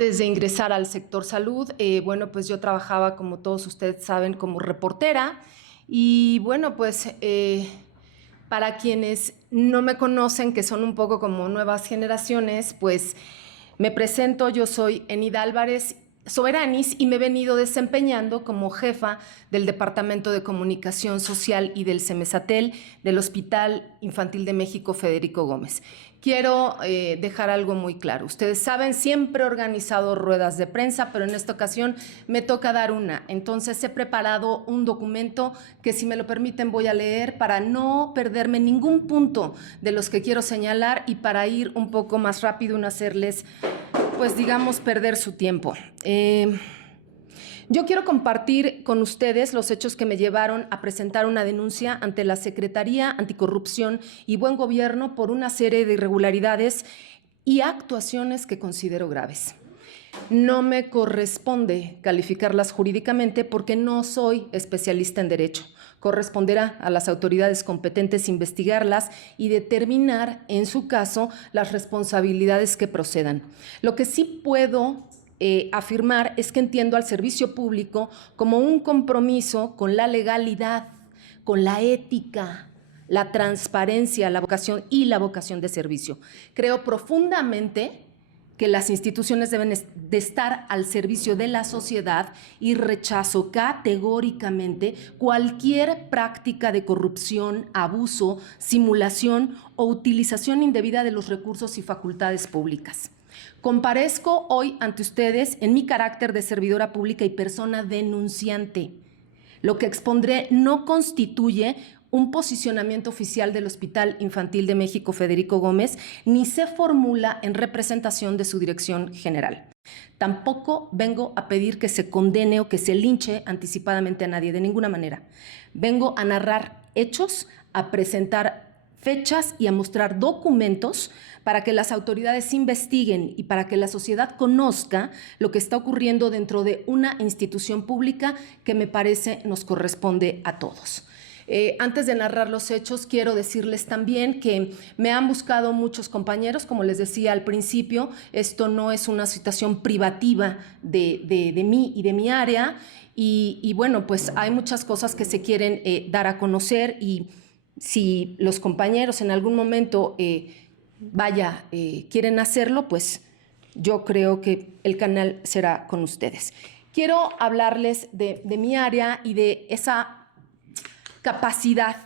Antes de ingresar al sector salud, bueno, pues yo trabajaba, como todos ustedes saben, como reportera y bueno, pues para quienes no me conocen, que son un poco como nuevas generaciones, pues me presento, yo soy Enida Álvarez Soberanis y me he venido desempeñando como jefa del Departamento de Comunicación Social y del CEMESATEL del Hospital Infantil de México Federico Gómez. Quiero dejar algo muy claro. Ustedes saben, siempre he organizado ruedas de prensa, pero en esta ocasión me toca dar una. Entonces he preparado un documento que, si me lo permiten, voy a leer para no perderme ningún punto de los que quiero señalar y para ir un poco más rápido y no hacerles, pues digamos, perder su tiempo. Yo quiero compartir con ustedes los hechos que me llevaron a presentar una denuncia ante la Secretaría Anticorrupción y Buen Gobierno por una serie de irregularidades y actuaciones que considero graves. No me corresponde calificarlas jurídicamente porque no soy especialista en derecho. Corresponderá a las autoridades competentes investigarlas y determinar, en su caso, las responsabilidades que procedan. Lo que sí puedo afirmar es que entiendo al servicio público como un compromiso con la legalidad, con la ética, la transparencia, la vocación y la vocación de servicio. Creo profundamente que las instituciones deben de estar al servicio de la sociedad y rechazo categóricamente cualquier práctica de corrupción, abuso, simulación o utilización indebida de los recursos y facultades públicas. Comparezco hoy ante ustedes en mi carácter de servidora pública y persona denunciante. Lo que expondré no constituye un posicionamiento oficial del Hospital Infantil de México Federico Gómez, ni se formula en representación de su dirección general. Tampoco vengo a pedir que se condene o que se linche anticipadamente a nadie, de ninguna manera. Vengo a narrar hechos, a presentar fechas y a mostrar documentos para que las autoridades investiguen y para que la sociedad conozca lo que está ocurriendo dentro de una institución pública que me parece nos corresponde a todos. Antes de narrar los hechos, quiero decirles también que me han buscado muchos compañeros, como les decía al principio, esto no es una situación privativa de mí y de mi área, y bueno, pues hay muchas cosas que se quieren dar a conocer, y si los compañeros en algún momento quieren hacerlo, pues yo creo que el canal será con ustedes. Quiero hablarles de mi área y de esa capacidad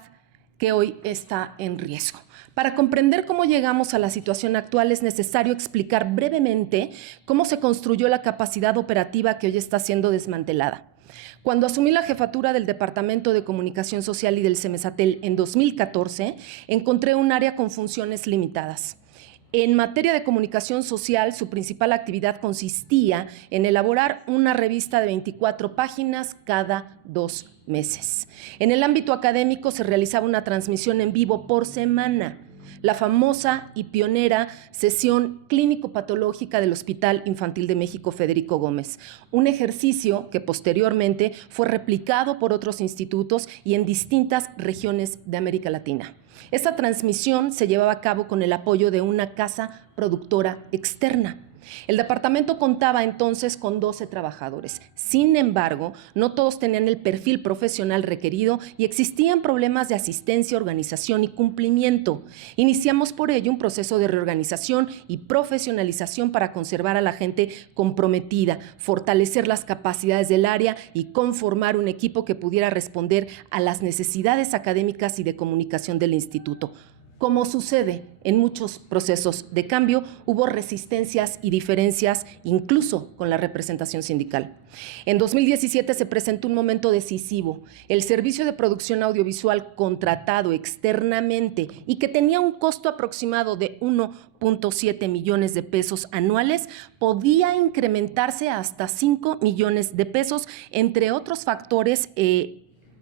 que hoy está en riesgo. Para comprender cómo llegamos a la situación actual es necesario explicar brevemente cómo se construyó la capacidad operativa que hoy está siendo desmantelada. Cuando asumí la jefatura del Departamento de Comunicación Social y del CEMESATEL en 2014, encontré un área con funciones limitadas. En materia de comunicación social, su principal actividad consistía en elaborar una revista de 24 páginas cada 2 meses. En el ámbito académico se realizaba una transmisión en vivo por semana, la famosa y pionera sesión clínico-patológica del Hospital Infantil de México Federico Gómez, un ejercicio que posteriormente fue replicado por otros institutos y en distintas regiones de América Latina. Esta transmisión se llevaba a cabo con el apoyo de una casa productora externa. El departamento contaba entonces con 12 trabajadores. Sin embargo, no todos tenían el perfil profesional requerido y existían problemas de asistencia, organización y cumplimiento. Iniciamos por ello un proceso de reorganización y profesionalización para conservar a la gente comprometida, fortalecer las capacidades del área y conformar un equipo que pudiera responder a las necesidades académicas y de comunicación del instituto. Como sucede en muchos procesos de cambio, hubo resistencias y diferencias incluso con la representación sindical. En 2017 se presentó un momento decisivo. El servicio de producción audiovisual contratado externamente y que tenía un costo aproximado de 1.7 millones de pesos anuales podía incrementarse hasta 5 millones de pesos, entre otros factores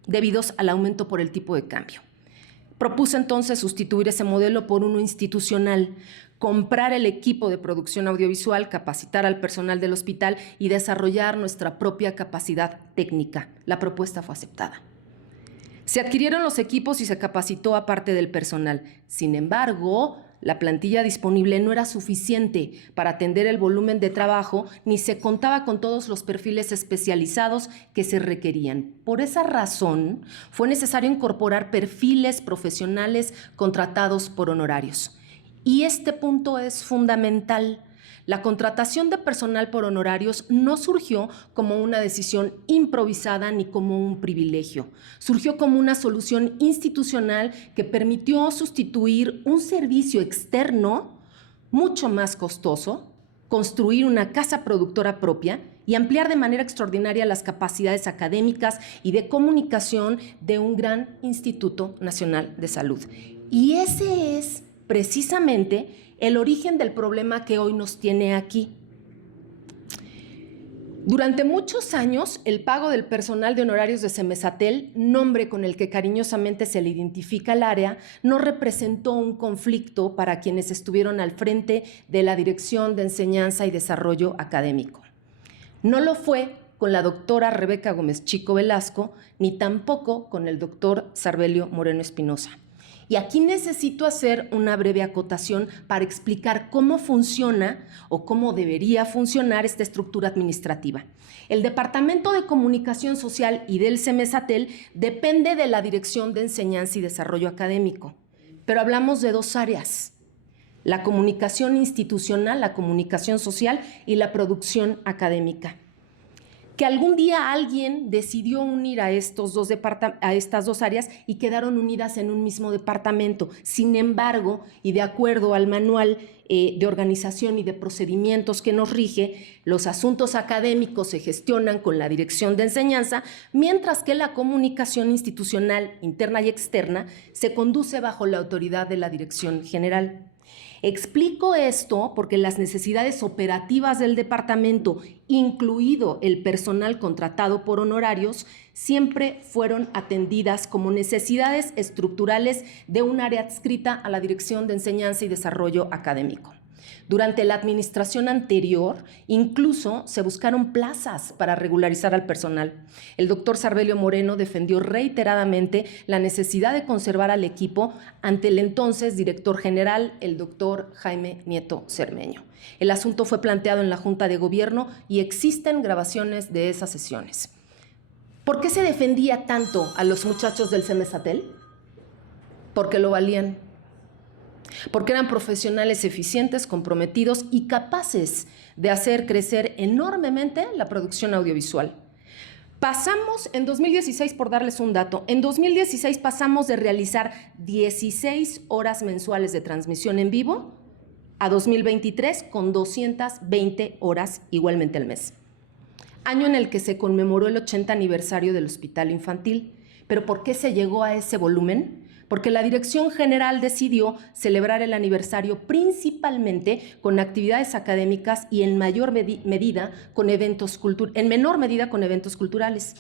debidos al aumento por el tipo de cambio. Propuse entonces sustituir ese modelo por uno institucional, comprar el equipo de producción audiovisual, capacitar al personal del hospital y desarrollar nuestra propia capacidad técnica. La propuesta fue aceptada. Se adquirieron los equipos y se capacitó a parte del personal. Sin embargo, la plantilla disponible no era suficiente para atender el volumen de trabajo ni se contaba con todos los perfiles especializados que se requerían. Por esa razón, fue necesario incorporar perfiles profesionales contratados por honorarios. Y este punto es fundamental. La contratación de personal por honorarios no surgió como una decisión improvisada ni como un privilegio. Surgió como una solución institucional que permitió sustituir un servicio externo mucho más costoso, construir una casa productora propia y ampliar de manera extraordinaria las capacidades académicas y de comunicación de un gran Instituto Nacional de Salud. Y ese es precisamente el origen del problema que hoy nos tiene aquí. Durante muchos años, el pago del personal de honorarios de Semesatel, nombre con el que cariñosamente se le identifica al área, no representó un conflicto para quienes estuvieron al frente de la Dirección de Enseñanza y Desarrollo Académico. No lo fue con la doctora Rebeca Gómez Chico Velasco, ni tampoco con el doctor Sarbelio Moreno Espinosa. Y aquí necesito hacer una breve acotación para explicar cómo funciona o cómo debería funcionar esta estructura administrativa. El Departamento de Comunicación Social y del Semesatel depende de la Dirección de Enseñanza y Desarrollo Académico, pero hablamos de dos áreas: la comunicación institucional, la comunicación social y la producción académica. Que algún día alguien decidió unir a estas dos áreas y quedaron unidas en un mismo departamento. Sin embargo, y de acuerdo al manual de organización y de procedimientos que nos rige, los asuntos académicos se gestionan con la Dirección de Enseñanza, mientras que la comunicación institucional interna y externa se conduce bajo la autoridad de la Dirección General. Explico esto porque las necesidades operativas del departamento, incluido el personal contratado por honorarios, siempre fueron atendidas como necesidades estructurales de un área adscrita a la Dirección de Enseñanza y Desarrollo Académico. Durante la administración anterior, incluso se buscaron plazas para regularizar al personal. El doctor Sarbelio Moreno defendió reiteradamente la necesidad de conservar al equipo ante el entonces director general, el doctor Jaime Nieto Cermeño. El asunto fue planteado en la Junta de Gobierno y existen grabaciones de esas sesiones. ¿Por qué se defendía tanto a los muchachos del Semesatel? Porque lo valían. Porque eran profesionales eficientes, comprometidos y capaces de hacer crecer enormemente la producción audiovisual. Pasamos en 2016, por darles un dato, en 2016 pasamos de realizar 16 horas mensuales de transmisión en vivo a 2023 con 220 horas igualmente al mes. Año en el que se conmemoró el 80 aniversario del Hospital Infantil. ¿Pero por qué se llegó a ese volumen? Porque la Dirección General decidió celebrar el aniversario principalmente con actividades académicas y en menor medida con eventos culturales.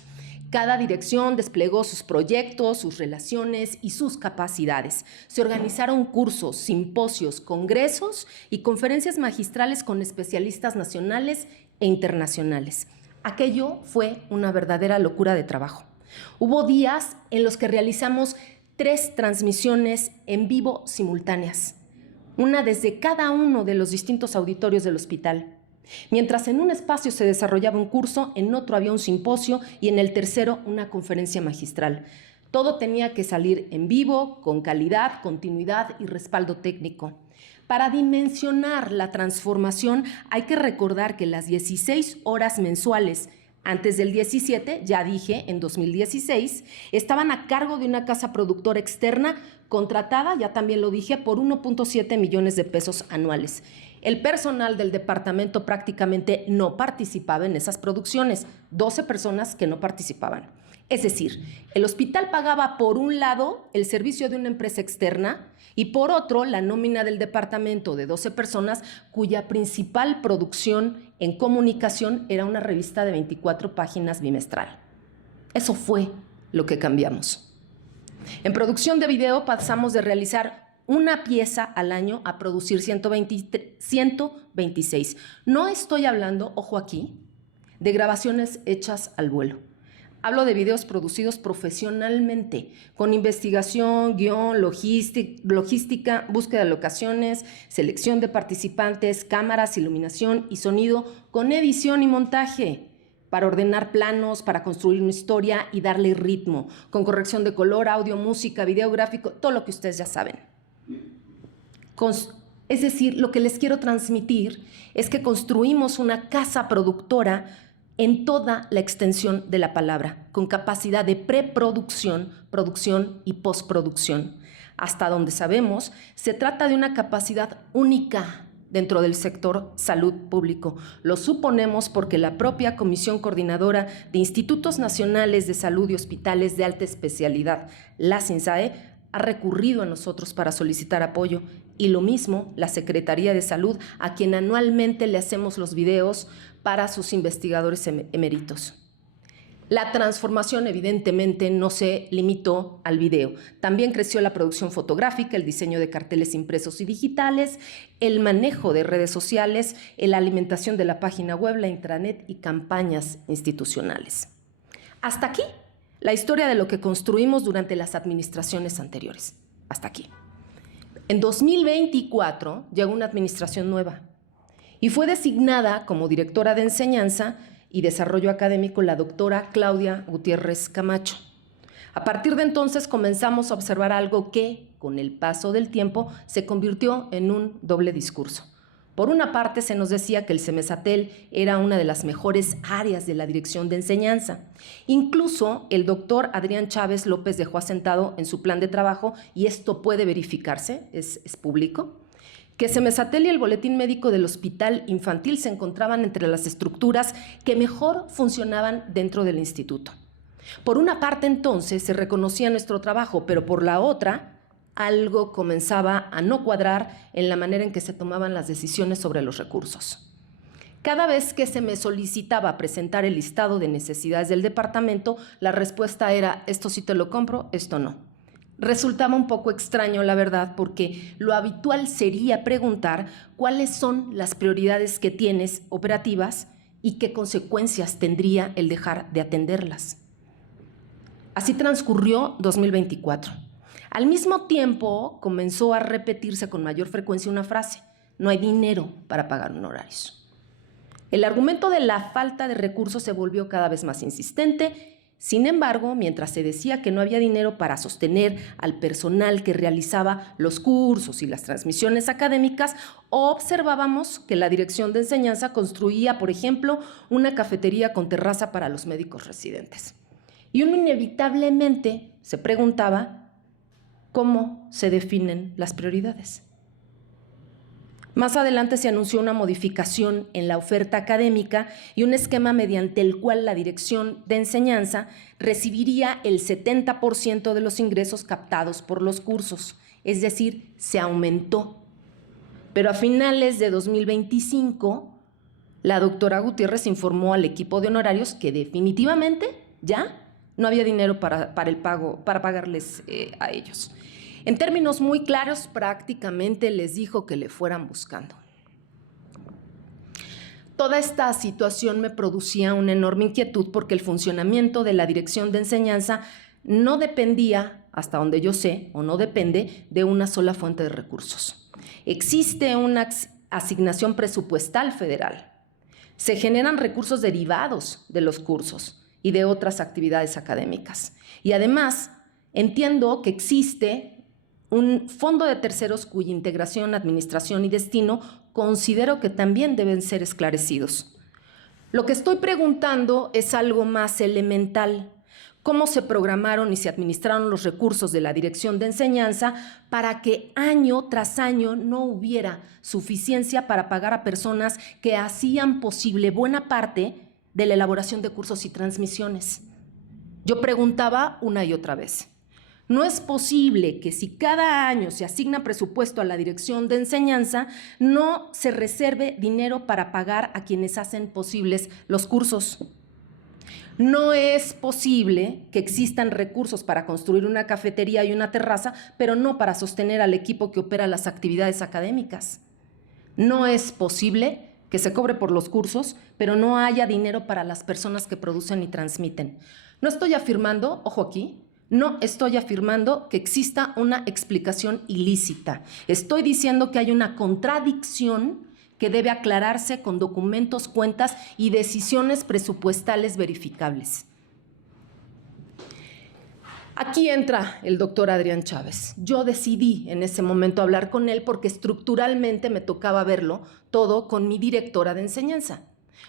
Cada dirección desplegó sus proyectos, sus relaciones y sus capacidades. Se organizaron cursos, simposios, congresos y conferencias magistrales con especialistas nacionales e internacionales. Aquello fue una verdadera locura de trabajo. Hubo días en los que realizamos 3 transmisiones en vivo simultáneas, una desde cada uno de los distintos auditorios del hospital. Mientras en un espacio se desarrollaba un curso, en otro había un simposio y en el tercero una conferencia magistral. Todo tenía que salir en vivo, con calidad, continuidad y respaldo técnico. Para dimensionar la transformación hay que recordar que las 16 horas mensuales antes del 17, ya dije, en 2016, estaban a cargo de una casa productora externa contratada, ya también lo dije, por 1.7 millones de pesos anuales. El personal del departamento prácticamente no participaba en esas producciones, 12 personas que no participaban. Es decir, el hospital pagaba por un lado el servicio de una empresa externa y por otro la nómina del departamento de 12 personas cuya principal producción en comunicación era una revista de 24 páginas bimestral. Eso fue lo que cambiamos. En producción de video pasamos de realizar una pieza al año a producir 126. No estoy hablando, ojo aquí, de grabaciones hechas al vuelo. Hablo de videos producidos profesionalmente, con investigación, guión, logística, búsqueda de locaciones, selección de participantes, cámaras, iluminación y sonido, con edición y montaje, para ordenar planos, para construir una historia y darle ritmo, con corrección de color, audio, música, video gráfico, todo lo que ustedes ya saben. Es decir, lo que les quiero transmitir es que construimos una casa productora en toda la extensión de la palabra, con capacidad de preproducción, producción y postproducción. Hasta donde sabemos, se trata de una capacidad única dentro del sector salud público. Lo suponemos porque la propia Comisión Coordinadora de Institutos Nacionales de Salud y Hospitales de Alta Especialidad, la CINSAE, ha recurrido a nosotros para solicitar apoyo, y lo mismo la Secretaría de Salud, a quien anualmente le hacemos los videos para sus investigadores eméritos. La transformación evidentemente no se limitó al video. También creció la producción fotográfica, el diseño de carteles impresos y digitales, el manejo de redes sociales, la alimentación de la página web, la intranet y campañas institucionales. Hasta aquí la historia de lo que construimos durante las administraciones anteriores. Hasta aquí. En 2024 llegó una administración nueva y fue designada como directora de enseñanza y desarrollo académico la doctora Claudia Gutiérrez Camacho. A partir de entonces comenzamos a observar algo que, con el paso del tiempo, se convirtió en un doble discurso. Por una parte, se nos decía que el Semesatel era una de las mejores áreas de la dirección de enseñanza. Incluso el doctor Adrián Chávez López dejó asentado en su plan de trabajo, y esto puede verificarse, es público, que Semesatel y el boletín médico del Hospital Infantil se encontraban entre las estructuras que mejor funcionaban dentro del instituto. Por una parte, entonces, se reconocía nuestro trabajo, pero por la otra, algo comenzaba a no cuadrar en la manera en que se tomaban las decisiones sobre los recursos. Cada vez que se me solicitaba presentar el listado de necesidades del departamento, la respuesta era: esto sí te lo compro, esto no. Resultaba un poco extraño, la verdad, porque lo habitual sería preguntar cuáles son las prioridades que tienes operativas y qué consecuencias tendría el dejar de atenderlas. Así transcurrió 2024. Al mismo tiempo, comenzó a repetirse con mayor frecuencia una frase: no hay dinero para pagar honorarios. El argumento de la falta de recursos se volvió cada vez más insistente. Sin embargo, mientras se decía que no había dinero para sostener al personal que realizaba los cursos y las transmisiones académicas, observábamos que la Dirección de Enseñanza construía, por ejemplo, una cafetería con terraza para los médicos residentes. Y uno inevitablemente se preguntaba: ¿cómo se definen las prioridades? Más adelante se anunció una modificación en la oferta académica y un esquema mediante el cual la Dirección de Enseñanza recibiría el 70% de los ingresos captados por los cursos, es decir, se aumentó. Pero a finales de 2025, la doctora Gutiérrez informó al equipo de honorarios que definitivamente ya no había dinero para pagarles a ellos. En términos muy claros, prácticamente les dijo que le fueran buscando. Toda esta situación me producía una enorme inquietud, porque el funcionamiento de la Dirección de Enseñanza no dependía, hasta donde yo sé, o no depende de una sola fuente de recursos. Existe una asignación presupuestal federal. Se generan recursos derivados de los cursos y de otras actividades académicas. Y además, entiendo que existe un fondo de terceros cuya integración, administración y destino considero que también deben ser esclarecidos. Lo que estoy preguntando es algo más elemental: ¿cómo se programaron y se administraron los recursos de la Dirección de Enseñanza para que año tras año no hubiera suficiencia para pagar a personas que hacían posible buena parte de la elaboración de cursos y transmisiones? Yo preguntaba una y otra vez: no es posible que, si cada año se asigna presupuesto a la Dirección de Enseñanza, no se reserve dinero para pagar a quienes hacen posibles los cursos. No es posible que existan recursos para construir una cafetería y una terraza, pero no para sostener al equipo que opera las actividades académicas. No es posible que se cobre por los cursos, pero no haya dinero para las personas que producen y transmiten. No estoy afirmando, ojo aquí, no estoy afirmando que exista una explicación ilícita. Estoy diciendo que hay una contradicción que debe aclararse con documentos, cuentas y decisiones presupuestales verificables. Aquí entra el doctor Adrián Chávez. Yo decidí en ese momento hablar con él porque estructuralmente me tocaba verlo todo con mi directora de enseñanza.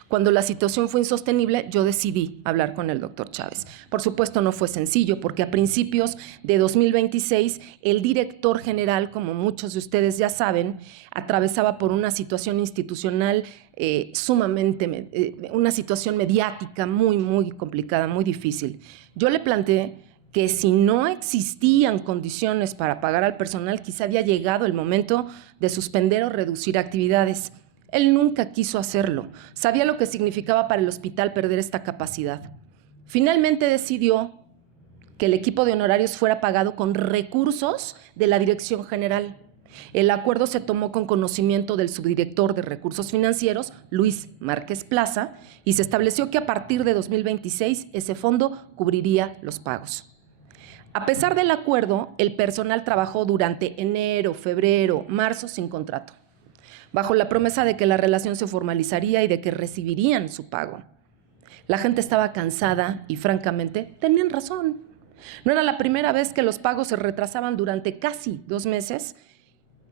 Cuando la situación fue insostenible, yo decidí hablar con el doctor Chávez. Por supuesto, no fue sencillo porque a principios de 2026 el director general, como muchos de ustedes ya saben, atravesaba por una situación institucional una situación mediática muy complicada, muy difícil. Yo le planteé que si no existían condiciones para pagar al personal, quizá había llegado el momento de suspender o reducir actividades. Él nunca quiso hacerlo. Sabía lo que significaba para el hospital perder esta capacidad. Finalmente decidió que el equipo de honorarios fuera pagado con recursos de la Dirección General. El acuerdo se tomó con conocimiento del subdirector de Recursos Financieros, Luis Márquez Plaza, y se estableció que a partir de 2026 ese fondo cubriría los pagos. A pesar del acuerdo, el personal trabajó durante enero, febrero, marzo sin contrato, bajo la promesa de que la relación se formalizaría y de que recibirían su pago. La gente estaba cansada y, francamente, tenían razón. No era la primera vez que los pagos se retrasaban durante casi 2 meses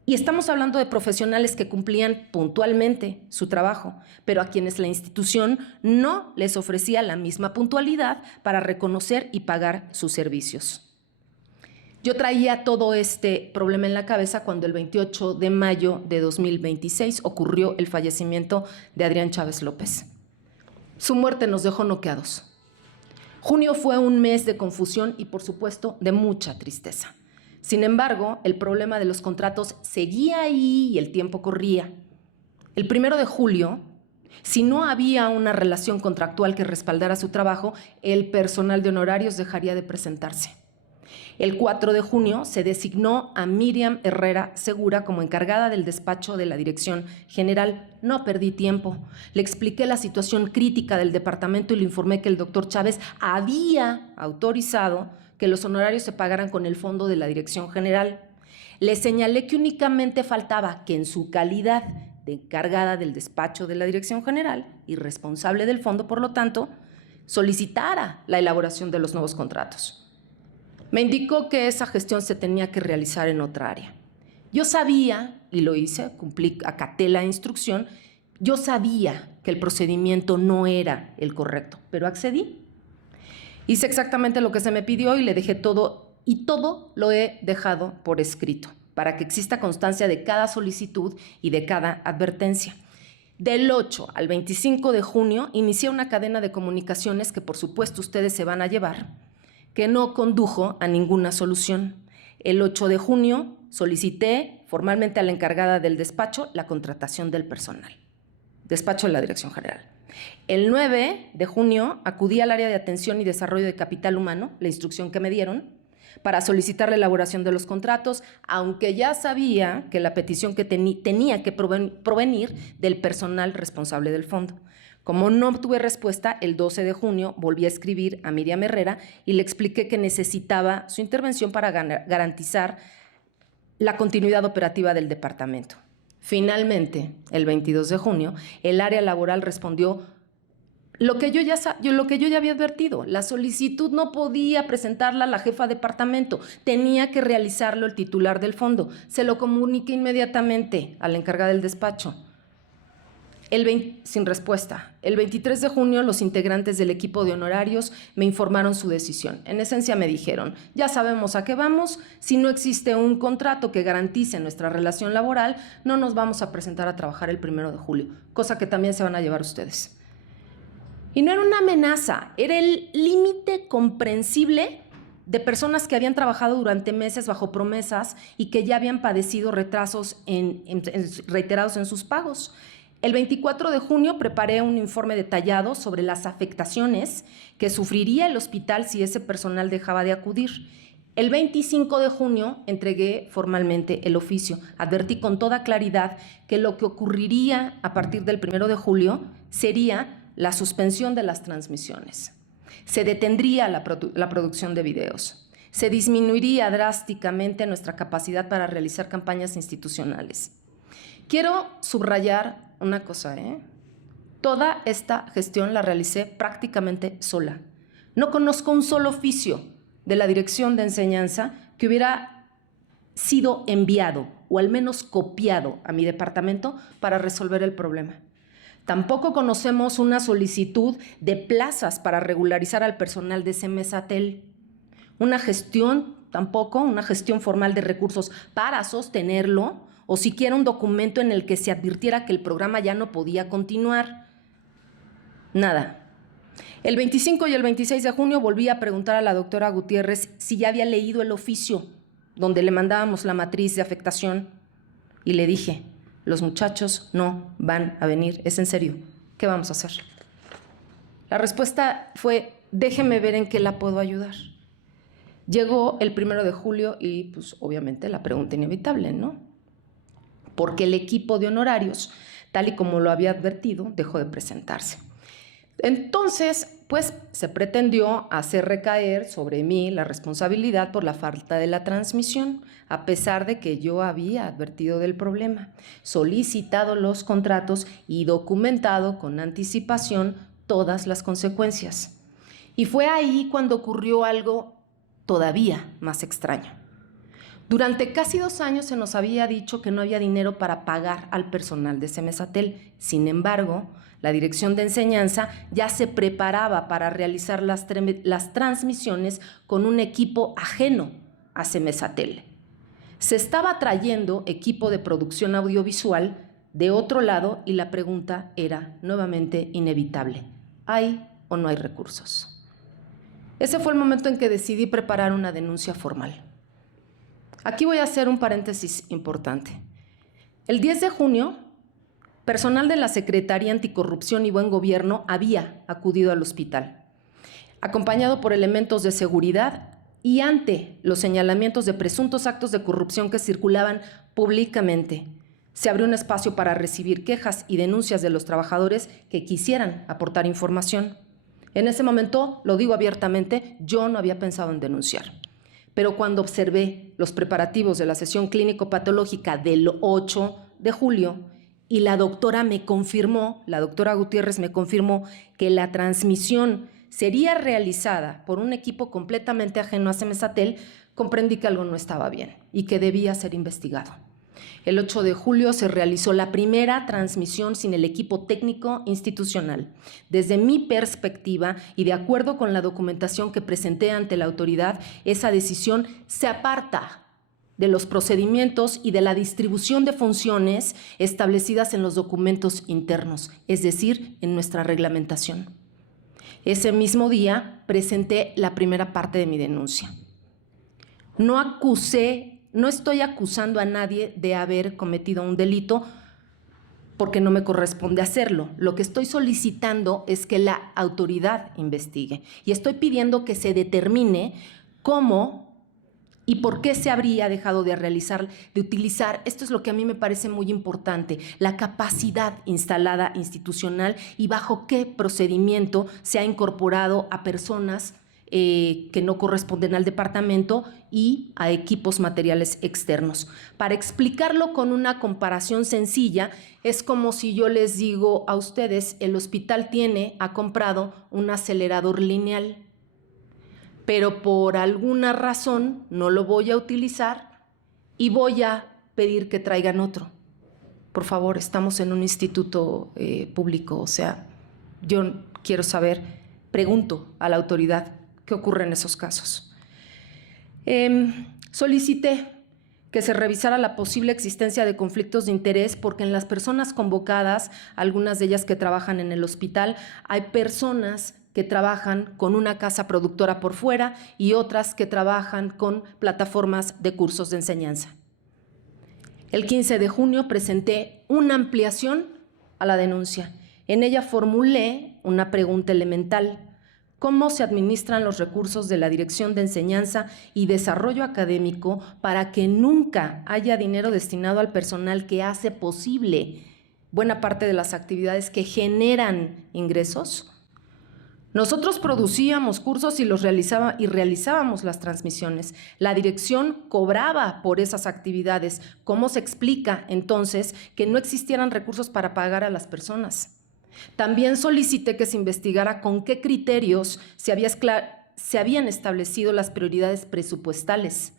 y estamos hablando de profesionales que cumplían puntualmente su trabajo, pero a quienes la institución no les ofrecía la misma puntualidad para reconocer y pagar sus servicios. Yo traía todo este problema en la cabeza cuando el 28 de mayo de 2026 ocurrió el fallecimiento de Adrián Chávez López. Su muerte nos dejó noqueados. Junio fue un mes de confusión y, por supuesto, de mucha tristeza. Sin embargo, el problema de los contratos seguía ahí y el tiempo corría. El 1 de julio, si no había una relación contractual que respaldara su trabajo, el personal de honorarios dejaría de presentarse. El 4 de junio se designó a Miriam Herrera Segura como encargada del despacho de la Dirección General. No perdí tiempo. Le expliqué la situación crítica del departamento y le informé que el doctor Chávez había autorizado que los honorarios se pagaran con el fondo de la Dirección General. Le señalé que únicamente faltaba que en su calidad de encargada del despacho de la Dirección General y responsable del fondo, por lo tanto, solicitara la elaboración de los nuevos contratos. Me indicó que esa gestión se tenía que realizar en otra área. Yo sabía, y lo hice, acaté la instrucción, yo sabía que el procedimiento no era el correcto, pero accedí. Hice exactamente lo que se me pidió y le dejé todo, y todo lo he dejado por escrito, para que exista constancia de cada solicitud y de cada advertencia. Del 8 al 25 de junio inicié una cadena de comunicaciones que por supuesto ustedes se van a llevar, que no condujo a ninguna solución. El 8 de junio solicité formalmente a la encargada del despacho la contratación del personal. Despacho de la Dirección General. El 9 de junio acudí al área de atención y desarrollo de capital humano, la instrucción que me dieron, para solicitar la elaboración de los contratos, aunque ya sabía que la petición que tenía que provenir del personal responsable del fondo. Como no obtuve respuesta, el 12 de junio volví a escribir a Miriam Herrera y le expliqué que necesitaba su intervención para garantizar la continuidad operativa del departamento. Finalmente, el 22 de junio, el área laboral respondió lo que yo ya había advertido. La solicitud no podía presentarla la jefa de departamento, tenía que realizarlo el titular del fondo. Se lo comuniqué inmediatamente a la encargada del despacho. Sin respuesta. El 23 de junio, los integrantes del equipo de honorarios me informaron su decisión. En esencia me dijeron, ya sabemos a qué vamos, si no existe un contrato que garantice nuestra relación laboral, no nos vamos a presentar a trabajar el 1 de julio, cosa que también se van a llevar ustedes. Y no era una amenaza, era el límite comprensible de personas que habían trabajado durante meses bajo promesas y que ya habían padecido retrasos reiterados en sus pagos. El 24 de junio preparé un informe detallado sobre las afectaciones que sufriría el hospital si ese personal dejaba de acudir. El 25 de junio entregué formalmente el oficio. Advertí con toda claridad que lo que ocurriría a partir del 1 de julio sería la suspensión de las transmisiones. Se detendría la producción de videos. Se disminuiría drásticamente nuestra capacidad para realizar campañas institucionales. Quiero subrayar una cosa, Toda esta gestión la realicé prácticamente sola. No conozco un solo oficio de la Dirección de Enseñanza que hubiera sido enviado o al menos copiado a mi departamento para resolver el problema. Tampoco conocemos una solicitud de plazas para regularizar al personal de Semesatel. Una gestión formal de recursos para sostenerlo o siquiera un documento en el que se advirtiera que el programa ya no podía continuar. Nada. El 25 y el 26 de junio volví a preguntar a la doctora Gutiérrez si ya había leído el oficio donde le mandábamos la matriz de afectación y le dije, los muchachos no van a venir, es en serio, ¿qué vamos a hacer? La respuesta fue, déjeme ver en qué la puedo ayudar. Llegó el 1 de julio y pues obviamente la pregunta inevitable, ¿no? Porque el equipo de honorarios, tal y como lo había advertido, dejó de presentarse. Entonces, pues se pretendió hacer recaer sobre mí la responsabilidad por la falta de la transmisión, a pesar de que yo había advertido del problema, solicitado los contratos y documentado con anticipación todas las consecuencias. Y fue ahí cuando ocurrió algo todavía más extraño. Durante casi 2 años se nos había dicho que no había dinero para pagar al personal de Semesatel. Sin embargo, la Dirección de Enseñanza ya se preparaba para realizar las transmisiones con un equipo ajeno a Semesatel. Se estaba trayendo equipo de producción audiovisual de otro lado y la pregunta era nuevamente inevitable. ¿Hay o no hay recursos? Ese fue el momento en que decidí preparar una denuncia formal. Aquí voy a hacer un paréntesis importante. El 10 de junio, personal de la Secretaría Anticorrupción y Buen Gobierno había acudido al hospital, acompañado por elementos de seguridad y ante los señalamientos de presuntos actos de corrupción que circulaban públicamente. Se abrió un espacio para recibir quejas y denuncias de los trabajadores que quisieran aportar información. En ese momento, lo digo abiertamente, yo no había pensado en denunciar. Pero cuando observé los preparativos de la sesión clínico-patológica del 8 de julio y la doctora Gutiérrez me confirmó que la transmisión sería realizada por un equipo completamente ajeno a Semesatel, comprendí que algo no estaba bien y que debía ser investigado. El 8 de julio se realizó la primera transmisión sin el equipo técnico institucional. Desde mi perspectiva y de acuerdo con la documentación que presenté ante la autoridad, esa decisión se aparta de los procedimientos y de la distribución de funciones establecidas en los documentos internos, es decir, en nuestra reglamentación. Ese mismo día presenté la primera parte de mi denuncia. No estoy acusando a nadie de haber cometido un delito porque no me corresponde hacerlo. Lo que estoy solicitando es que la autoridad investigue y estoy pidiendo que se determine cómo y por qué se habría dejado de utilizar, esto es lo que a mí me parece muy importante, la capacidad instalada institucional y bajo qué procedimiento se ha incorporado a personas que no corresponden al departamento y a equipos materiales externos. Para explicarlo con una comparación sencilla, es como si yo les digo a ustedes, el hospital ha comprado un acelerador lineal, pero por alguna razón no lo voy a utilizar y voy a pedir que traigan otro. Por favor, estamos en un instituto público, o sea, yo quiero saber, pregunto a la autoridad, ¿qué ocurre en esos casos? Solicité que se revisara la posible existencia de conflictos de interés porque en las personas convocadas, algunas de ellas que trabajan en el hospital, hay personas que trabajan con una casa productora por fuera y otras que trabajan con plataformas de cursos de enseñanza. El 15 de junio presenté una ampliación a la denuncia. En ella formulé una pregunta elemental: ¿cómo se administran los recursos de la Dirección de Enseñanza y Desarrollo Académico para que nunca haya dinero destinado al personal que hace posible buena parte de las actividades que generan ingresos? Nosotros producíamos cursos y realizábamos las transmisiones. La dirección cobraba por esas actividades. ¿Cómo se explica entonces que no existieran recursos para pagar a las personas? También solicité que se investigara con qué criterios se habían establecido las prioridades presupuestales,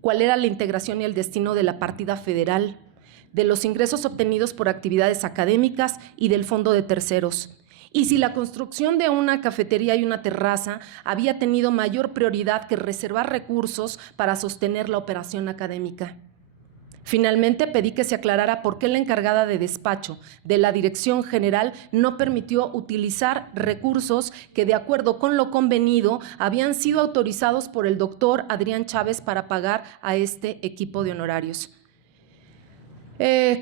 cuál era la integración y el destino de la partida federal, de los ingresos obtenidos por actividades académicas y del fondo de terceros. Y si la construcción de una cafetería y una terraza había tenido mayor prioridad que reservar recursos para sostener la operación académica. Finalmente pedí que se aclarara por qué la encargada de despacho de la Dirección General no permitió utilizar recursos que, de acuerdo con lo convenido, habían sido autorizados por el doctor Adrián Chávez para pagar a este equipo de honorarios.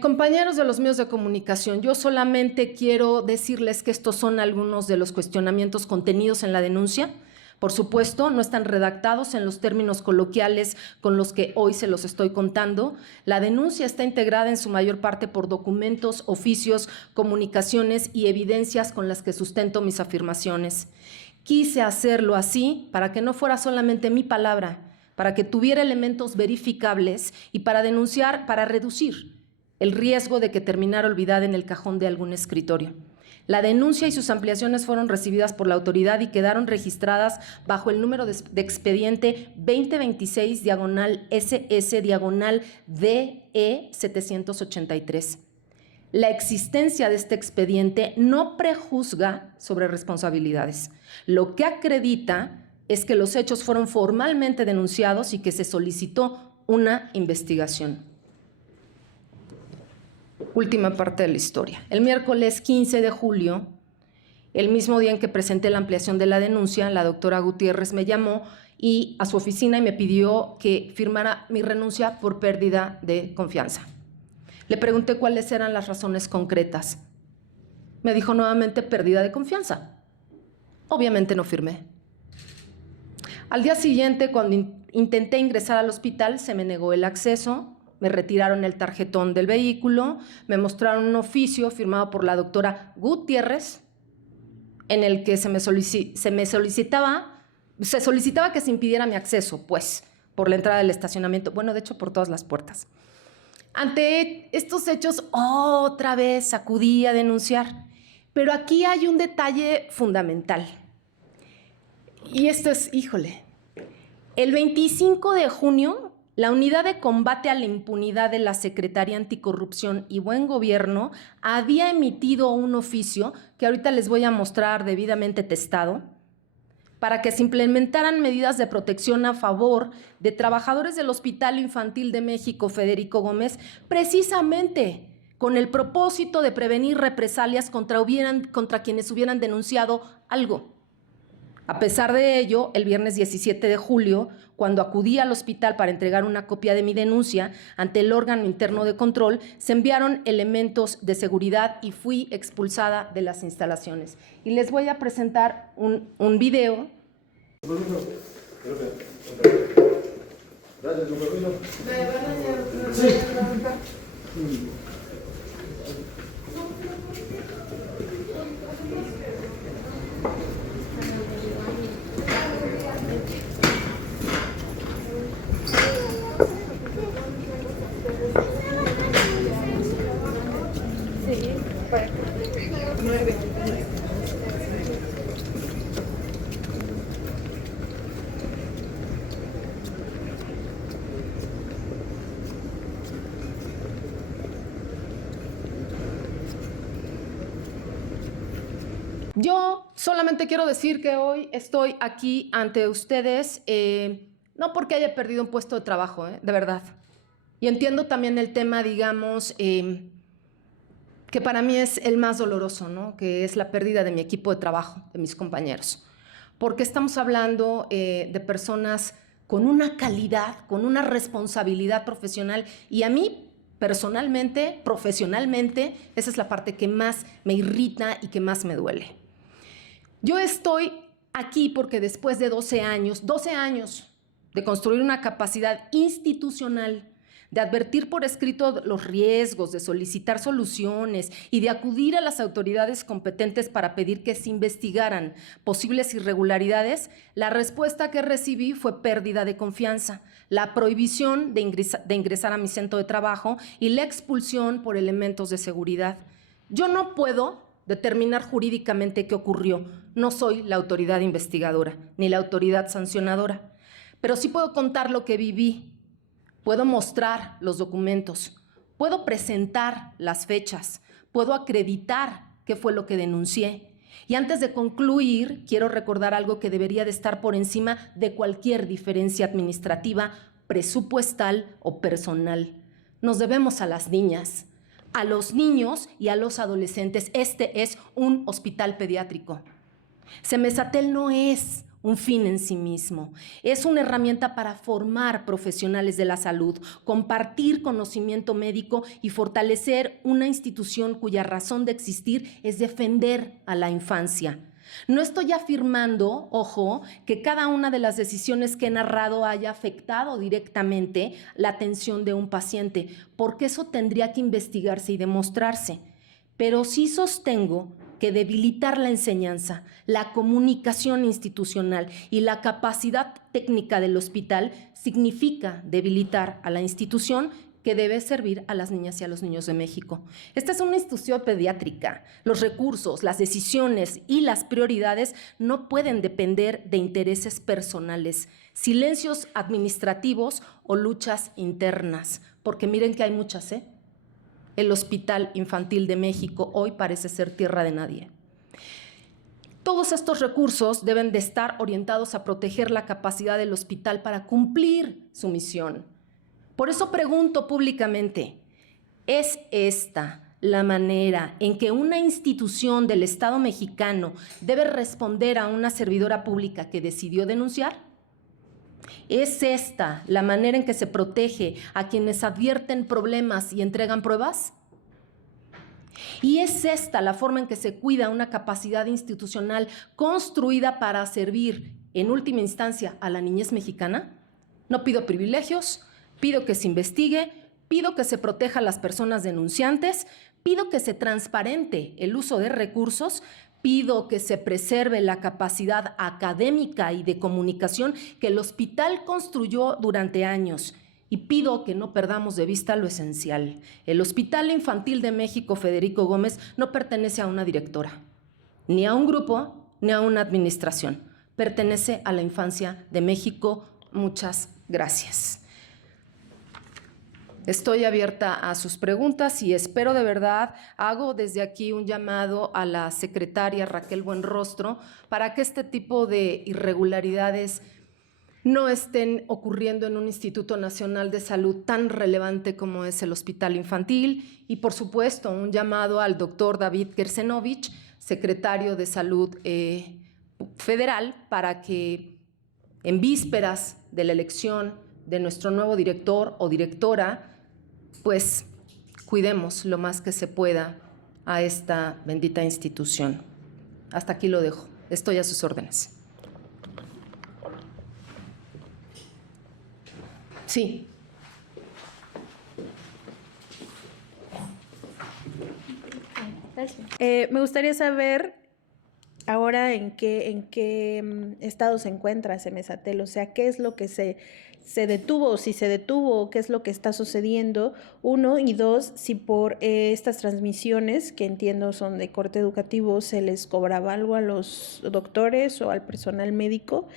Compañeros de los medios de comunicación, yo solamente quiero decirles que estos son algunos de los cuestionamientos contenidos en la denuncia. Por supuesto, no están redactados en los términos coloquiales con los que hoy se los estoy contando. La denuncia está integrada en su mayor parte por documentos, oficios, comunicaciones y evidencias con las que sustento mis afirmaciones. Quise hacerlo así para que no fuera solamente mi palabra, para que tuviera elementos verificables y para denunciar, para reducir el riesgo de que terminara olvidada en el cajón de algún escritorio. La denuncia y sus ampliaciones fueron recibidas por la autoridad y quedaron registradas bajo el número de expediente 2026-SS-DE 783. La existencia de este expediente no prejuzga sobre responsabilidades. Lo que acredita es que los hechos fueron formalmente denunciados y que se solicitó una investigación. Última parte de la historia. El miércoles 15 de julio, el mismo día en que presenté la ampliación de la denuncia, la doctora Gutiérrez me llamó a su oficina y me pidió que firmara mi renuncia por pérdida de confianza. Le pregunté cuáles eran las razones concretas. Me dijo nuevamente pérdida de confianza. Obviamente no firmé. Al día siguiente, cuando intenté ingresar al hospital, se me negó el acceso. Me retiraron el tarjetón del vehículo, me mostraron un oficio firmado por la doctora Gutiérrez, en el que se solicitaba que se impidiera mi acceso, pues, por la entrada del estacionamiento, bueno, de hecho, por todas las puertas. Ante estos hechos, otra vez acudí a denunciar, pero aquí hay un detalle fundamental. Y esto es, híjole, el 25 de junio, la Unidad de Combate a la Impunidad de la Secretaría Anticorrupción y Buen Gobierno había emitido un oficio que ahorita les voy a mostrar debidamente testado para que se implementaran medidas de protección a favor de trabajadores del Hospital Infantil de México Federico Gómez, precisamente con el propósito de prevenir represalias contra quienes hubieran denunciado algo. A pesar de ello, el viernes 17 de julio, cuando acudí al hospital para entregar una copia de mi denuncia ante el órgano interno de control, se enviaron elementos de seguridad y fui expulsada de las instalaciones. Y les voy a presentar un video. Yo solamente quiero decir que hoy estoy aquí ante ustedes, no porque haya perdido un puesto de trabajo, de verdad. Y entiendo también el tema, digamos, que para mí es el más doloroso, ¿no? Que es la pérdida de mi equipo de trabajo, de mis compañeros. Porque estamos hablando de personas con una calidad, con una responsabilidad profesional, y a mí personalmente, profesionalmente, esa es la parte que más me irrita y que más me duele. Yo estoy aquí porque después de 12 años de construir una capacidad institucional, de advertir por escrito los riesgos, de solicitar soluciones y de acudir a las autoridades competentes para pedir que se investigaran posibles irregularidades, la respuesta que recibí fue pérdida de confianza, la prohibición de ingresar a mi centro de trabajo y la expulsión por elementos de seguridad. Yo no puedo determinar jurídicamente qué ocurrió. No soy la autoridad investigadora ni la autoridad sancionadora, pero sí puedo contar lo que viví. Puedo mostrar los documentos, puedo presentar las fechas, puedo acreditar qué fue lo que denuncié. Y antes de concluir, quiero recordar algo que debería de estar por encima de cualquier diferencia administrativa, presupuestal o personal. Nos debemos a las niñas, a los niños y a los adolescentes. Este es un hospital pediátrico. Semesatel no es un fin en sí mismo, es una herramienta para formar profesionales de la salud, compartir conocimiento médico y fortalecer una institución cuya razón de existir es defender a la infancia. No estoy afirmando, ojo, que cada una de las decisiones que he narrado haya afectado directamente la atención de un paciente, porque eso tendría que investigarse y demostrarse. Pero sí sostengo que debilitar la enseñanza, la comunicación institucional y la capacidad técnica del hospital significa debilitar a la institución que debe servir a las niñas y a los niños de México. Esta es una institución pediátrica. Los recursos, las decisiones y las prioridades no pueden depender de intereses personales, silencios administrativos o luchas internas, porque miren que hay muchas, ¿eh? El Hospital Infantil de México hoy parece ser tierra de nadie. Todos estos recursos deben de estar orientados a proteger la capacidad del hospital para cumplir su misión. Por eso pregunto públicamente, ¿es esta la manera en que una institución del Estado mexicano debe responder a una servidora pública que decidió denunciar? ¿Es esta la manera en que se protege a quienes advierten problemas y entregan pruebas? ¿Y es esta la forma en que se cuida una capacidad institucional construida para servir, en última instancia, a la niñez mexicana? No pido privilegios, pido que se investigue, pido que se proteja a las personas denunciantes, pido que se transparente el uso de recursos, pido que se preserve la capacidad académica y de comunicación que el hospital construyó durante años y pido que no perdamos de vista lo esencial. El Hospital Infantil de México Federico Gómez no pertenece a una directora, ni a un grupo, ni a una administración. Pertenece a la infancia de México. Muchas gracias. Estoy abierta a sus preguntas y espero de verdad, hago desde aquí un llamado a la secretaria Raquel Buenrostro para que este tipo de irregularidades no estén ocurriendo en un Instituto Nacional de Salud tan relevante como es el Hospital Infantil y, por supuesto, un llamado al doctor David Kersenovich, secretario de Salud Federal, para que en vísperas de la elección de nuestro nuevo director o directora, pues cuidemos lo más que se pueda a esta bendita institución. Hasta aquí lo dejo. Estoy a sus órdenes. Sí. Me gustaría saber ahora en qué estado se encuentra Semesatel, o sea, qué es lo que se detuvo, si se detuvo, qué es lo que está sucediendo, uno, y dos, si por estas transmisiones, que entiendo son de corte educativo, se les cobraba algo a los doctores o al personal médico,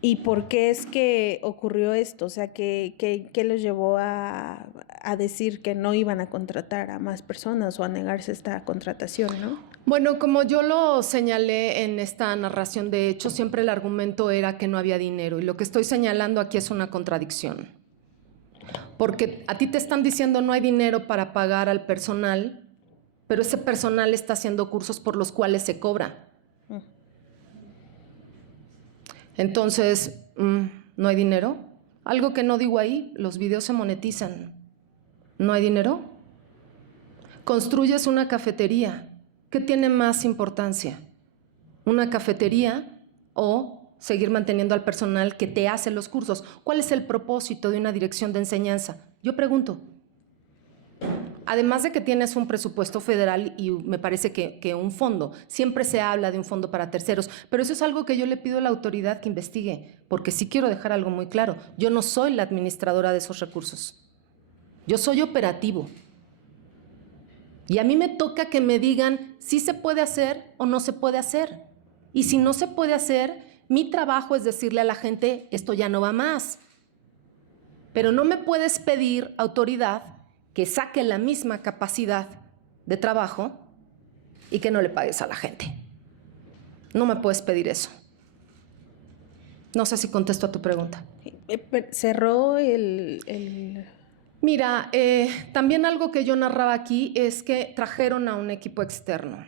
y por qué es que ocurrió esto, o sea, qué los llevó a decir que no iban a contratar a más personas o a negarse esta contratación, ¿no? Bueno, como yo lo señalé en esta narración de hechos, siempre el argumento era que no había dinero y lo que estoy señalando aquí es una contradicción. Porque a ti te están diciendo no hay dinero para pagar al personal, pero ese personal está haciendo cursos por los cuales se cobra. Entonces, ¿no hay dinero? Algo que no digo ahí, los videos se monetizan. ¿No hay dinero? Construyes una cafetería. ¿Qué tiene más importancia? ¿Una cafetería o seguir manteniendo al personal que te hace los cursos. ¿Cuál es el propósito de una dirección de enseñanza? Yo pregunto. Además de que tienes un presupuesto federal y me parece que un fondo, siempre se habla de un fondo para terceros, pero eso es algo que yo le pido a la autoridad que investigue, porque sí quiero dejar algo muy claro. Yo no soy la administradora de esos recursos. Yo soy operativo. Y a mí me toca que me digan si se puede hacer o no se puede hacer. Y si no se puede hacer, mi trabajo es decirle a la gente, esto ya no va más. Pero no me puedes pedir, autoridad, que saque la misma capacidad de trabajo y que no le pagues a la gente. No me puedes pedir eso. No sé si contesto a tu pregunta. Cerró el... Mira, también algo que yo narraba aquí es que trajeron a un equipo externo.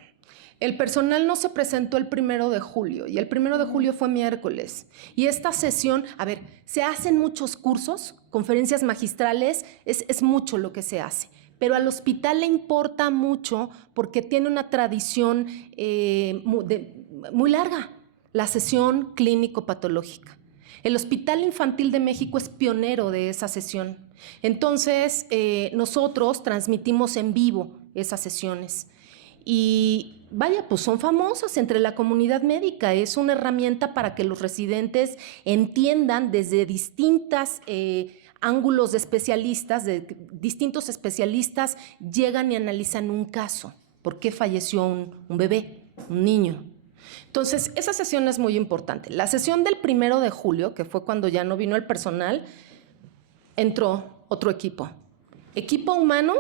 El personal no se presentó el 1 de julio y el 1 de julio fue miércoles. Y esta sesión, a ver, se hacen muchos cursos, conferencias magistrales, es mucho lo que se hace. Pero al hospital le importa mucho porque tiene una tradición muy larga, la sesión clínico-patológica. El Hospital Infantil de México es pionero de esa sesión. Entonces, nosotros transmitimos en vivo esas sesiones. Y vaya, pues son famosas entre la comunidad médica. Es una herramienta para que los residentes entiendan desde distintos ángulos de especialistas, de distintos especialistas, llegan y analizan un caso. ¿Por qué falleció un bebé, un niño? Entonces, esa sesión es muy importante. La sesión del 1 de julio, que fue cuando ya no vino el personal, entró otro equipo. Equipo humano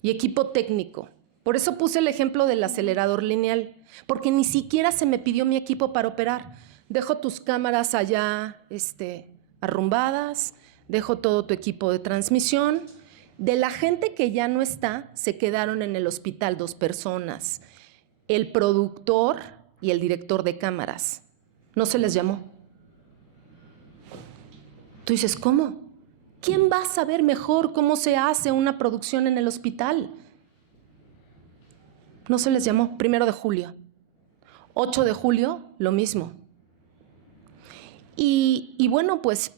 y equipo técnico. Por eso puse el ejemplo del acelerador lineal, porque ni siquiera se me pidió mi equipo para operar. Dejo tus cámaras allá arrumbadas, dejo todo tu equipo de transmisión. De la gente que ya no está, se quedaron en el hospital 2 personas. El productor y el director de cámaras. No se les llamó. Tú dices, ¿cómo? ¿Quién va a saber mejor cómo se hace una producción en el hospital? No se les llamó. 1 de julio. 8 de julio, lo mismo. Y bueno, pues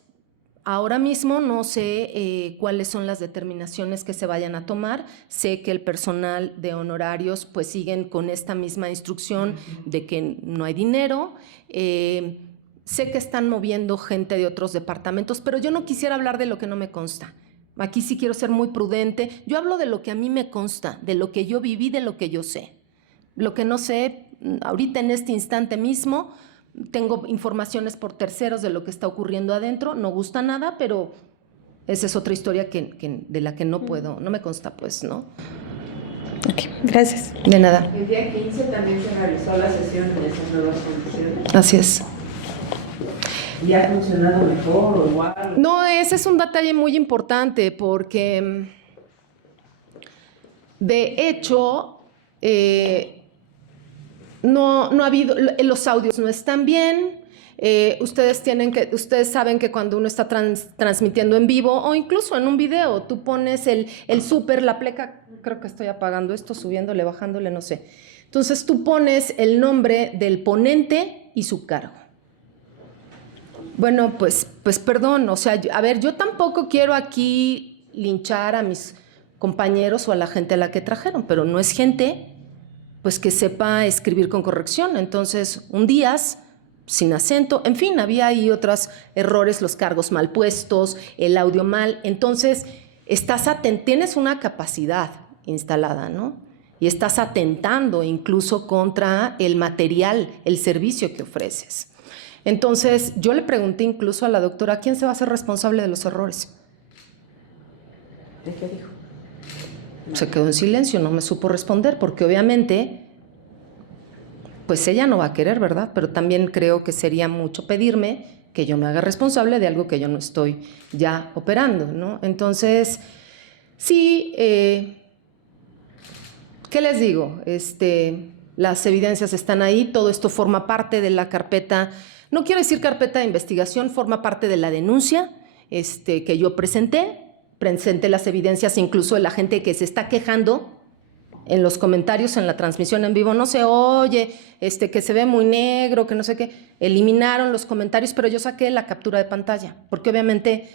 ahora mismo no sé cuáles son las determinaciones que se vayan a tomar. Sé que el personal de honorarios pues siguen con esta misma instrucción de que no hay dinero. Sé que están moviendo gente de otros departamentos, pero yo no quisiera hablar de lo que no me consta. Aquí sí quiero ser muy prudente. Yo hablo de lo que a mí me consta, de lo que yo viví, de lo que yo sé. Lo que no sé, ahorita en este instante mismo, tengo informaciones por terceros de lo que está ocurriendo adentro. No gusta nada, pero esa es otra historia de la que no puedo, no me consta, pues, ¿no? Ok, gracias. De nada. El día 15 también se realizó la sesión en esas nuevas condiciones. Así es. ¿Y ha funcionado mejor o igual? No, ese es un detalle muy importante porque, de hecho, no ha habido, los audios no están bien. Ustedes saben que cuando uno está transmitiendo en vivo o incluso en un video, tú pones el súper, la pleca, creo que estoy apagando esto, subiéndole, bajándole, no sé. Entonces tú pones el nombre del ponente y su cargo. Bueno, pues perdón, o sea, a ver, yo tampoco quiero aquí linchar a mis compañeros o a la gente a la que trajeron, pero no es gente pues que sepa escribir con corrección. Entonces, un Díaz sin acento, en fin, había ahí otros errores, los cargos mal puestos, el audio mal. Entonces, tienes una capacidad instalada, ¿no? Y estás atentando incluso contra el material, el servicio que ofreces. Entonces, yo le pregunté incluso a la doctora, ¿quién se va a hacer responsable de los errores? ¿De qué dijo? Se quedó en silencio, no me supo responder, porque obviamente, pues ella no va a querer, ¿verdad? Pero también creo que sería mucho pedirme que yo me haga responsable de algo que yo no estoy ya operando, ¿no? Entonces, sí, ¿qué les digo? Las evidencias están ahí, todo esto forma parte de la carpeta. No quiero decir carpeta de investigación, forma parte de la denuncia que yo presenté las evidencias incluso de la gente que se está quejando en los comentarios en la transmisión en vivo, no se oye, que se ve muy negro, que no sé qué. Eliminaron los comentarios, pero yo saqué la captura de pantalla, porque obviamente,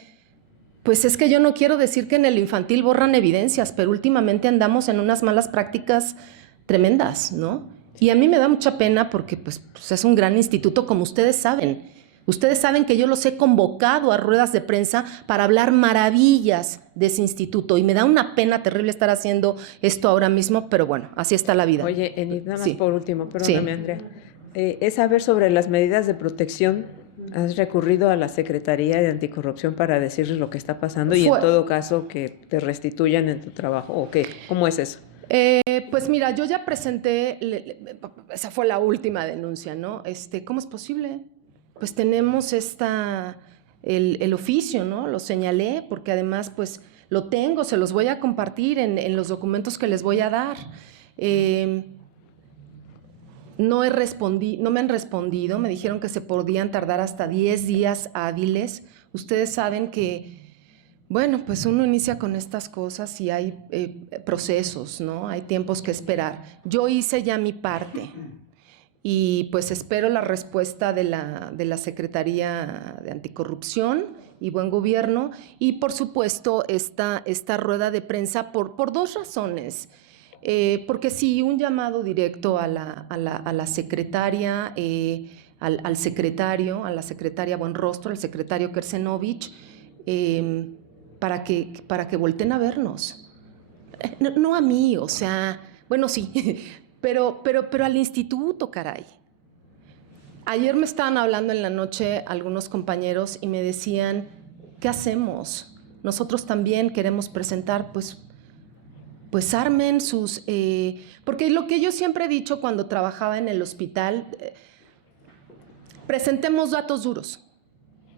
pues es que yo no quiero decir que en el infantil borran evidencias, pero últimamente andamos en unas malas prácticas tremendas, ¿no? Y a mí me da mucha pena porque pues es un gran instituto, como ustedes saben. Ustedes saben que yo los he convocado a ruedas de prensa para hablar maravillas de ese instituto y me da una pena terrible estar haciendo esto ahora mismo, pero bueno, así está la vida. Oye, Enid, nada más Sí. por último, perdóname, Sí. Andrea. Es saber sobre las medidas de protección. ¿Has recurrido a la Secretaría de Anticorrupción para decirles lo que está pasando y en todo caso que te restituyan en tu trabajo? ¿O qué? ¿Cómo es eso? Pues mira, yo ya presenté, esa fue la última denuncia, ¿no? ¿Cómo es posible? Pues tenemos el oficio, ¿no? Lo señalé porque además pues lo tengo, se los voy a compartir en los documentos que les voy a dar. No me han respondido, me dijeron que se podían tardar hasta 10 días hábiles. Ustedes saben que, bueno, pues uno inicia con estas cosas y hay procesos, ¿no? Hay tiempos que esperar. Yo hice ya mi parte y pues espero la respuesta de la Secretaría de Anticorrupción y Buen Gobierno y por supuesto esta rueda de prensa por dos razones. Porque sí, un llamado directo a la secretaria, al secretario, a la secretaria Buenrostro, al secretario Kersenovich, para que volteen a vernos. No a mí, o sea, bueno, sí, pero al instituto, caray. Ayer me estaban hablando en la noche algunos compañeros y me decían, ¿qué hacemos? Nosotros también queremos presentar, pues armen sus... porque lo que yo siempre he dicho cuando trabajaba en el hospital, presentemos datos duros,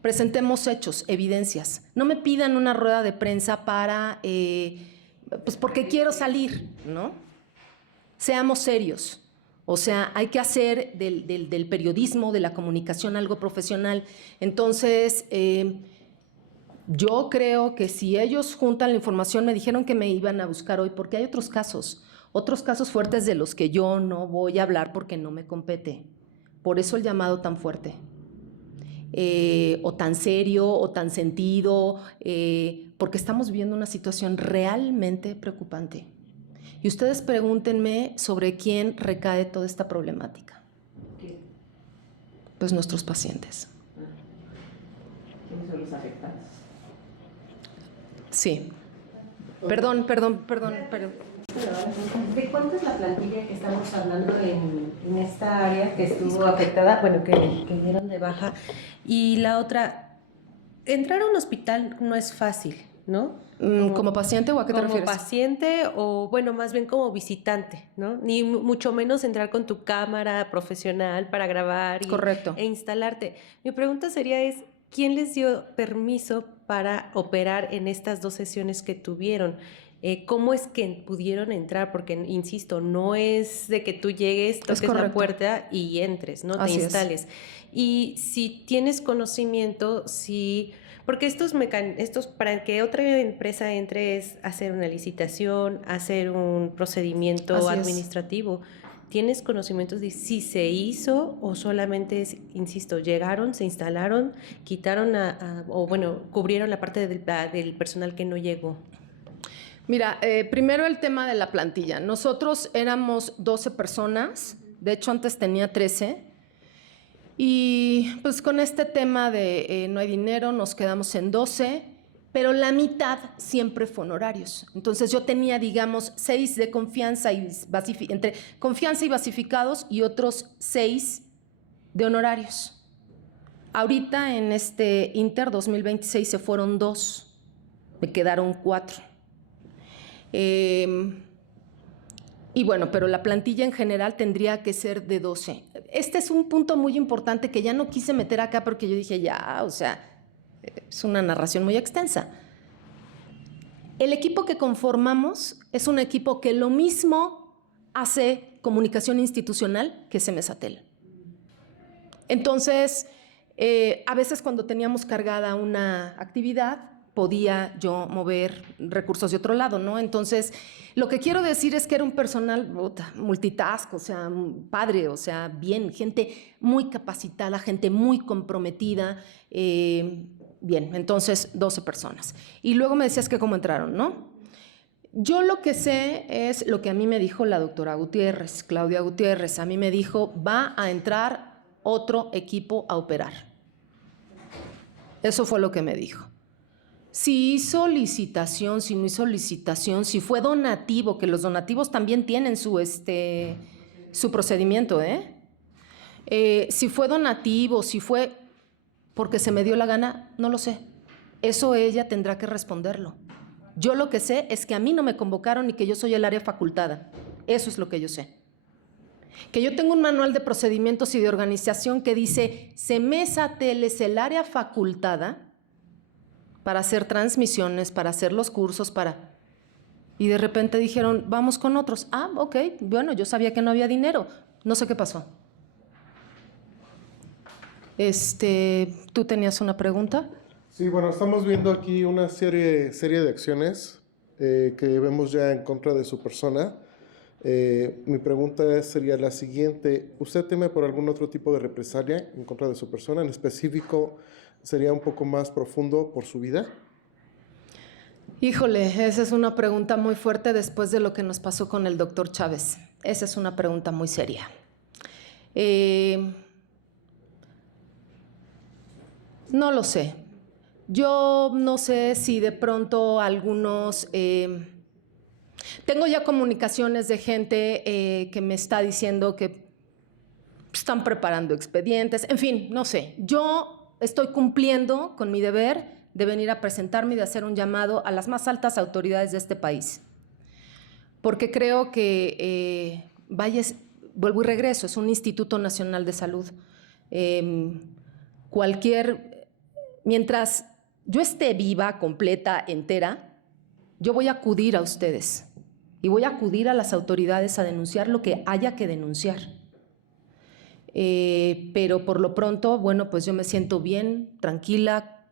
presentemos hechos, evidencias. No me pidan una rueda de prensa para... pues porque quiero salir, ¿no? Seamos serios. O sea, hay que hacer del periodismo, de la comunicación algo profesional. Entonces... yo creo que si ellos juntan la información, me dijeron que me iban a buscar hoy, porque hay otros casos fuertes de los que yo no voy a hablar porque no me compete. Por eso el llamado tan fuerte, o tan serio, o tan sentido, porque estamos viviendo una situación realmente preocupante. Y ustedes pregúntenme sobre quién recae toda esta problemática. ¿Qué? Pues nuestros pacientes. ¿Quiénes son los afectados? Sí. Perdón. ¿De cuánto es la plantilla que estamos hablando en esta área que estuvo afectada, bueno, que dieron de baja? Y la otra, entrar a un hospital no es fácil, ¿no? ¿Como paciente o a qué te refieres? Como paciente o, bueno, más bien como visitante, ¿no? Ni mucho menos entrar con tu cámara profesional para grabar Correcto. E instalarte. Mi pregunta sería ¿quién les dio permiso para operar en estas 2 sesiones que tuvieron? ¿Cómo es que pudieron entrar? Porque, insisto, no es de que tú llegues, toques la puerta y entres, ¿no? Te instales. Y si tienes conocimiento, porque para que otra empresa entre es hacer una licitación, hacer un procedimiento administrativo. ¿Tienes conocimientos de si se hizo o solamente insisto, llegaron, se instalaron, quitaron o bueno, cubrieron la parte del personal que no llegó? Mira, primero el tema de la plantilla. Nosotros éramos 12 personas, de hecho antes tenía 13, y pues con este tema de no hay dinero nos quedamos en 12, pero la mitad siempre fue honorarios. Entonces yo tenía, digamos, 6 de confianza entre confianza y basificados y otros 6 de honorarios. Ahorita en este Inter 2026 se fueron 2, me quedaron 4. Y bueno, pero la plantilla en general tendría que ser de 12. Este es un punto muy importante que ya no quise meter acá porque yo dije, ya, o sea, es una narración muy extensa. El equipo que conformamos es un equipo que lo mismo hace comunicación institucional que Semesatel. Entonces, a veces cuando teníamos cargada una actividad, podía yo mover recursos de otro lado, ¿no? Entonces, lo que quiero decir es que era un personal multitask, o sea, padre, o sea, bien, gente muy capacitada, gente muy comprometida. Bien, entonces 12 personas. Y luego me decías que cómo entraron, ¿no? Yo lo que sé es lo que a mí me dijo la doctora Gutiérrez, Claudia Gutiérrez. A mí me dijo, va a entrar otro equipo a operar. Eso fue lo que me dijo. Si hizo licitación, si no hizo licitación, si fue donativo, que los donativos también tienen su procedimiento, si fue donativo, si fue porque se me dio la gana, no lo sé. Eso ella tendrá que responderlo. Yo lo que sé es que a mí no me convocaron y que yo soy el área facultada. Eso es lo que yo sé. Que yo tengo un manual de procedimientos y de organización que dice, Semesatel es el área facultada para hacer transmisiones, para hacer los cursos, para... Y de repente dijeron, vamos con otros. Ah, ok, bueno, yo sabía que no había dinero. No sé qué pasó. ¿Tú tenías una pregunta? Sí, bueno, estamos viendo aquí una serie de acciones que vemos ya en contra de su persona. Mi pregunta sería la siguiente. ¿Usted teme por algún otro tipo de represalia en contra de su persona? En específico, ¿sería un poco más profundo por su vida? Híjole, esa es una pregunta muy fuerte después de lo que nos pasó con el doctor Chávez. Esa es una pregunta muy seria. No lo sé. Yo no sé si de pronto algunos... tengo ya comunicaciones de gente que me está diciendo que están preparando expedientes. En fin, no sé. Yo estoy cumpliendo con mi deber de venir a presentarme y de hacer un llamado a las más altas autoridades de este país. Porque creo que vuelvo y regreso, es un Instituto Nacional de Salud. Mientras yo esté viva, completa, entera, yo voy a acudir a ustedes y voy a acudir a las autoridades a denunciar lo que haya que denunciar. Pero por lo pronto, bueno, pues yo me siento bien, tranquila.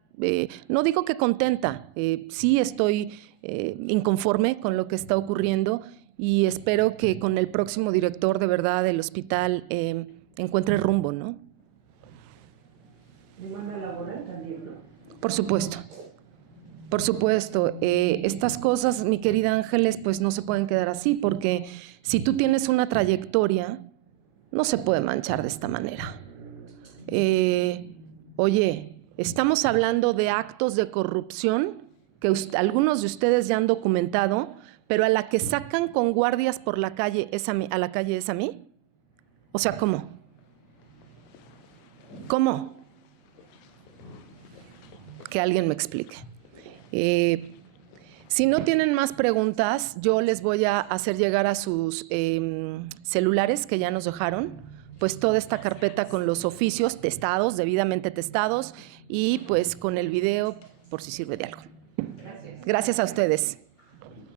No digo que contenta, sí estoy inconforme con lo que está ocurriendo y espero que con el próximo director de verdad del hospital encuentre rumbo, ¿no? ¿De manera laboral también, no? Por supuesto, por supuesto. Estas cosas, mi querida Ángeles, pues no se pueden quedar así, porque si tú tienes una trayectoria, no se puede manchar de esta manera. Oye, estamos hablando de actos de corrupción que algunos de ustedes ya han documentado, pero a la que sacan con guardias por la calle a la calle es a mí. O sea, ¿cómo? ¿Cómo? Que alguien me explique. Si no tienen más preguntas, yo les voy a hacer llegar a sus celulares que ya nos dejaron, pues toda esta carpeta con los oficios testados, debidamente testados, y pues con el video por si sirve de algo. Gracias a ustedes.